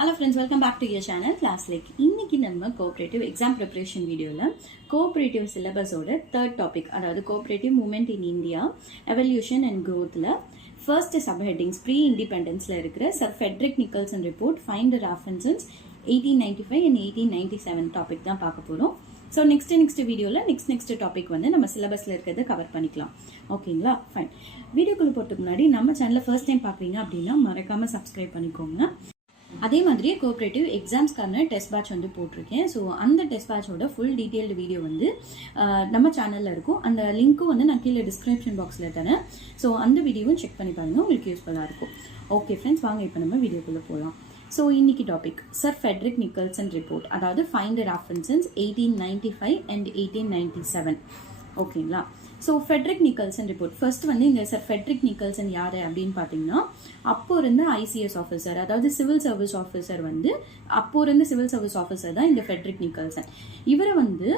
Hello friends, welcome back to your channel Class Lake. இன்னைக்கு நம்ம cooperative exam preparation videoல cooperative syllabus ஓட third topic, அதாவது cooperative movement in India, evolution and growthல first subheadings pre-independenceல இருக்கிற Sir Frederick Nicholson report, find the references 1895 and 1897 topic தான் பார்க்க போறோம். So next வீடியோவில் next topic வந்து நம்ம சிலபஸில் இருக்கிறத கவர் பண்ணிக்கலாம். ஓகேங்களா? ஃபைன். வீடியோக்குள்ள போகிறதுக்கு முன்னாடி நம்ம சேனலை ஃபர்ஸ்ட் டைம் பார்க்குறீங்க அப்படின்னா மறக்காமல் சப்ஸ்கிரைப் பண்ணிக்கோங்க. அதே மாதிரியே கோஆப்ரேட்டிவ் எக்ஸாம்ஸ்க்கான டெஸ்ட் பேட்ச் வந்து போட்டிருக்கேன். ஸோ அந்த டெஸ்ட் பேட்சோட ஃபுல் டீட்டெயில்டு வீடியோ வந்து நம்ம சேனலில் இருக்கும். அந்த லிங்க்கும் வந்து நான் கீழே டிஸ்கிரிப்ஷன் பாக்ஸில் தரேன். ஸோ அந்த வீடியோவும் செக் பண்ணி பாருங்கள், உங்களுக்கு யூஸ்ஃபுல்லாக இருக்கும். ஓகே ஃப்ரெண்ட்ஸ், வாங்க இப்போ நம்ம வீடியோக்குள்ளே போகலாம். ஸோ இன்னைக்கு topic sir Frederick Nicholson report, அதாவது ஃபைண்ட் த ரெஃபரன்சஸ் 1895 அண்ட் 1897. ஓகேங்களா? So Friedrich Nicholson report first வந்து இங்கே சர் ஃபெட்ரிக் நிக்கல்சன் யார் அப்படின்னு பார்த்தீங்கன்னா, அப்போ இருந்த ஐசிஎஸ் ஆஃபீஸர், அதாவது சிவில் சர்வீஸ் ஆஃபீஸர் வந்து அப்போ இருந்த சிவில் சர்வீஸ் ஆஃபீஸர் தான் இந்த ஃபெட்ரிக் நிக்கல்சன். இவரை வந்து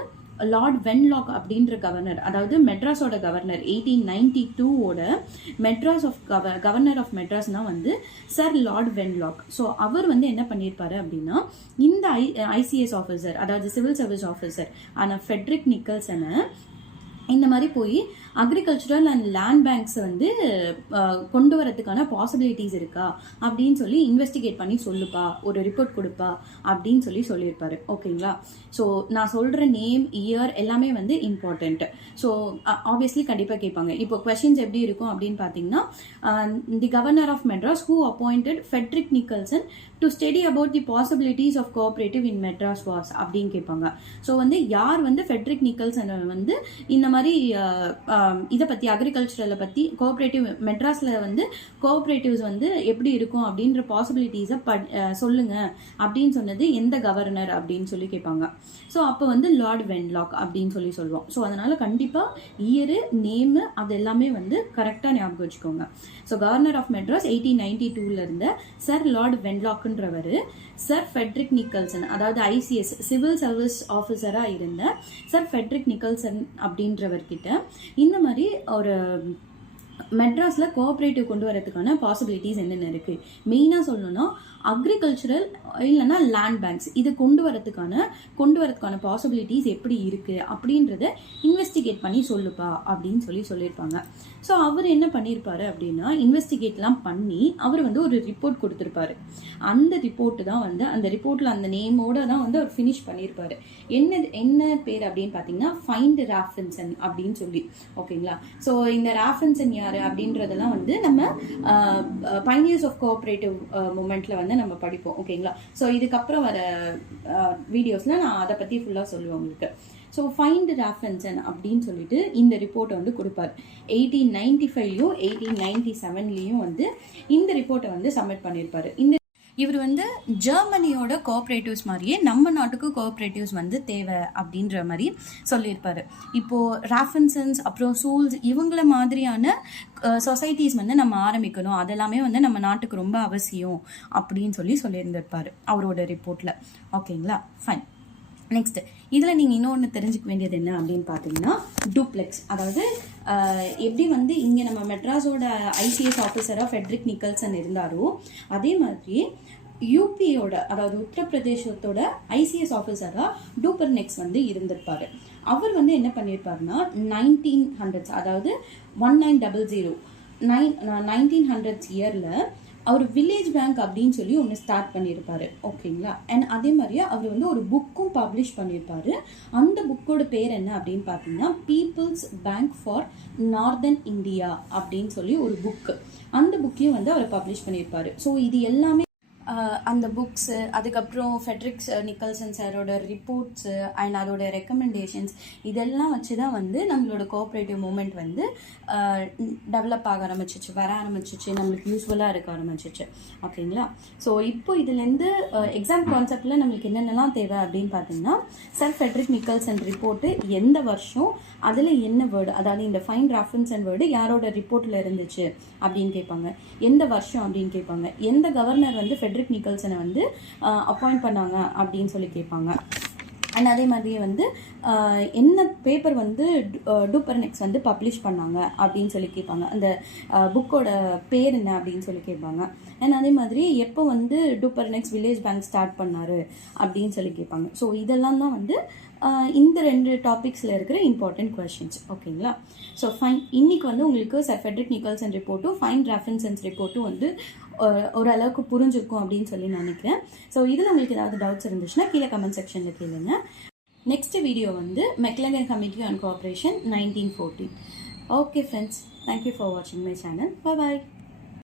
லார்ட் வென்லாக் அப்படின்ற கவர்னர், அதாவது மெட்ராஸோட கவர்னர் 1892ஓட கவர்னர் ஆஃப் மெட்ராஸ் தான் வந்து சர் லார்ட் வென்லாக். ஸோ அவர் வந்து என்ன பண்ணியிருப்பாரு அப்படின்னா, இந்த ஐசிஎஸ் ஆஃபீஸர், அதாவது சிவில் சர்வீஸ் ஆஃபீஸர் ஆன ஃபெட்ரிக் நிக்கல்சனை இந்த மாதிரி போய் அக்ரிகல்ச்சரல் அண்ட் லேண்ட் பேங்க்ஸ் வந்து கொண்டு வரதுக்கான பாசிபிலிட்டிஸ் இருக்கா அப்படின்னு சொல்லி இன்வெஸ்டிகேட் பண்ணி சொல்லுப்பா, ஒரு ரிப்போர்ட் கொடுப்பா அப்படின்னு சொல்லியிருப்பாரு. ஓகேங்களா? ஸோ நான் சொல்ற நேம், இயர் எல்லாமே வந்து இம்பார்ட்டன்ட். ஸோ ஆப்வியஸ்லி கண்டிப்பாக கேட்பாங்க. இப்போ கொஸ்டின்ஸ் எப்படி இருக்கும் அப்படின்னு பார்த்தீங்கன்னா, the governor of Madras who appointed Frederick Nicholson to study about the possibilities of cooperative in Madras was அப்படின்னு கேட்பாங்க. ஸோ வந்து யார் வந்து ஃபெட்ரிக் நிக்கல்சன் வந்து இந்த மாதிரி இதை பற்றி, அக்ரிகல்ச்சரலை பற்றி, கோஆபரேட்டிவ் மெட்ராஸில் வந்து கோஆபரேட்டிவ்ஸ் வந்து எப்படி இருக்கும் அப்படின்ற பாசிபிலிட்டிஸை சொல்லுங்க அப்படின்னு சொன்னது எந்த கவர்னர் அப்படின்னு சொல்லி கேட்பாங்க. ஸோ அப்போ வந்து லார்ட் வென்லாக் அப்படின்னு சொல்லுவோம். ஸோ அதனால கண்டிப்பாக இயரு, நேமு அது எல்லாமே வந்து கரெக்டாக ஞாபகம் வச்சுக்கோங்க. ஸோ கவர்னர் ஆஃப் மெட்ராஸ் 1892 இருந்த சர் லார்ட் வென்லாக்ன்றவர் சர் ஃபெட்ரிக் நிக்கல்சன், அதாவது ஐசிஎஸ் சிவில் சர்வீஸ் ஆஃபீஸராக இருந்த சர் ஃபெட்ரிக் நிக்கல்சன் அப்படின்றவர்கிட்ட இந்த மாதிரி ஒரு மெட்ராஸில் கோஆப்ரேட்டிவ் கொண்டு வரதுக்கான பாசிபிலிட்டிஸ் என்னென்ன இருக்கு, மெயினாக சொல்லணும்னா அக்ரிகல்ச்சரல் இல்லைன்னா லேண்ட் பேங்க்ஸ், இது கொண்டு வரதுக்கான பாசிபிலிட்டிஸ் எப்படி இருக்கு அப்படின்றத இன்வெஸ்டிகேட் பண்ணி சொல்லுப்பா அப்படின்னு சொல்லியிருப்பாங்க. ஸோ அவர் என்ன பண்ணியிருப்பாரு அப்படின்னா, இன்வெஸ்டிகேட்லாம் பண்ணி அவர் வந்து ஒரு ரிப்போர்ட் கொடுத்துருப்பாரு. அந்த ரிப்போர்ட் தான் வந்து, அந்த ரிப்போர்ட்ல அந்த நேமோட தான் வந்து அவர் ஃபினிஷ் பண்ணியிருப்பாரு. என்ன பேர் அப்படின்னு பார்த்தீங்கன்னா, ஃபைண்ட் ராஃபின்சன் அப்படின்னு சொல்லி. ஓகேங்களா? ஸோ இந்த ராஃபின்சன் யாரு அப்படின்றதெல்லாம் வந்து நம்ம பைனியர்ஸ் ஆஃப் கோஆபரேட்டிவ் மூமெண்ட்ல வந்து நம்ம படிப்போம். ஓகேங்களா? ஸோ இதுக்கப்புறம் வர வீடியோஸ்ல நான் அதை பத்தி ஃபுல்லா சொல்லுவேன் உங்களுக்கு. ஸோ ஃபைண்ட் ராஃபின்சன் அப்படின்னு சொல்லிட்டு இந்த ரிப்போர்ட்டை வந்து கொடுப்பார். 1895லையும் 1897லையும் வந்து இந்த ரிப்போர்ட்டை வந்து சப்மிட் பண்ணியிருப்பாரு. இவர் வந்து ஜெர்மனியோட கோஆப்ரேட்டிவ்ஸ் மாதிரியே நம்ம நாட்டுக்கு கோஆப்ரேட்டிவ்ஸ் வந்து தேவை அப்படின்ற மாதிரி சொல்லியிருப்பாரு. இப்போது ராஃபின்சன்ஸ் அப்புறம் சூல்ஸ் இவங்கள மாதிரியான சொசைட்டிஸ் வந்து நம்ம ஆரம்பிக்கணும், அதெல்லாமே வந்து நம்ம நாட்டுக்கு ரொம்ப அவசியம் அப்படின்னு சொல்லியிருந்திருப்பாரு அவரோட ரிப்போர்ட்டில். ஓகேங்களா? ஃபைன். நெக்ஸ்ட் இதில் நீங்கள் இன்னொன்று தெரிஞ்சுக்க வேண்டியது என்ன அப்படின்னு பார்த்தீங்கன்னா, டூப்ளெக்ஸ், அதாவது எப்படி வந்து இங்கே நம்ம மெட்ராஸோட ஐசிஎஸ் ஆஃபீஸராக ஃபெட்ரிக் நிக்கல்சன் இருந்தாரோ அதே மாதிரி யூபியோட, அதாவது உத்தரப்பிரதேசத்தோட ஐசிஎஸ் ஆஃபீஸராக டூப்பர்நெக்ஸ் வந்து இருந்திருப்பாரு. அவர் வந்து என்ன பண்ணியிருப்பாருன்னா 1900s, அதாவது 1900 1900s இயரில் அவர் வில்லேஜ் பேங்க் அப்படின்னு சொல்லி ஒன்று ஸ்டார்ட் பண்ணியிருப்பாரு. ஓகேங்களா? அண்ட் அதே மாதிரியே அவர் வந்து ஒரு புக்கும் பப்ளிஷ் பண்ணியிருப்பாரு. அந்த புக்கோட பேர் என்ன அப்படின்னு பார்த்தீங்கன்னா, people's bank for northern India அப்படின்னு சொல்லி ஒரு புக்கு. அந்த புக்கையும் வந்து அவர் பப்ளிஷ் பண்ணியிருப்பாரு. ஸோ இது எல்லாமே அந்த புக்ஸு, அதுக்கப்புறம் ஃபெட்ரிக் நிக்கல்சன் சாரோட ரிப்போர்ட்ஸு அண்ட் அதோட ரெக்கமெண்டேஷன்ஸ், இதெல்லாம் வச்சு தான் வந்து நம்மளோட கோஆப்ரேட்டிவ் மூமெண்ட் வந்து டெவலப் ஆக ஆரம்பிச்சிச்சு, வர ஆரம்பிச்சிச்சு, நம்மளுக்கு யூஸ்ஃபுல்லாக இருக்க ஆரம்பிச்சிச்சு. ஓகேங்களா? ஸோ இப்போ இதுலேருந்து எக்ஸாம் கான்செப்டில் நம்மளுக்கு என்னென்னலாம் தேவை அப்படின்னு பார்த்தீங்கன்னா, சர் ஃபெட்ரிக் நிக்கல்சன் ரிப்போர்ட்டு எந்த வருஷம், அதில் என்ன வேர்டு, அதாவது இந்த ஃபைண்ட் ராஃபின்சன் வேர்டு யாரோட ரிப்போர்ட்டில் இருந்துச்சு அப்படின்னு கேட்பாங்க, எந்த வருஷம் அப்படின்னு கேட்பாங்க, எந்த கவர்னர் வந்து ஃபெட்ரிக் நிக்கல்சனை வந்து அப்பாயிண்ட் பண்ணாங்க அப்படின்னு சொல்லி கேட்பாங்க. அண்ட் அதே மாதிரி வந்து என்ன பேப்பர் வந்து டூப்பர்நெக்ஸ் வந்து பப்ளிஷ் பண்ணாங்க அப்படின்னு சொல்லி கேட்பாங்க. அந்த புக்கோட பேர் என்ன அப்படின்னு சொல்லி கேட்பாங்க. அண்ட் அதே மாதிரி எப்போ வந்து டூப்பர்நெக்ஸ் வில்லேஜ் பேங்க் ஸ்டார்ட் பண்ணாரு அப்படின்னு சொல்லி கேட்பாங்க. ஸோ இதெல்லாம் தான் வந்து இந்த 2 டாபிக்ஸில் இருக்கிற இம்பார்ட்டன்ட் கொஷின்ஸ். ஓகேங்களா? So fine. இன்னைக்கு வந்து உங்களுக்கு சர் ஃபெட்ரிக் நிக்கல்சன் ரிப்போர்ட்டும் ஃபைன் ராஃபின்சன்ஸ் ரிப்போர்ட்டும் வந்து ஓரளவுக்கு புரிஞ்சிருக்கும் அப்படின்னு சொல்லி நினைக்கிறேன். ஸோ இதில் உங்களுக்கு ஏதாவது டவுட்ஸ் இருந்துச்சுன்னா கீழே கமெண்ட் செக்ஷனில் கேளுங்க. நெக்ஸ்ட் வீடியோ வந்து McClenaghan committee on cooperation 1914. Okay friends, thank you for வாட்சிங் மை சேனல். பாய்.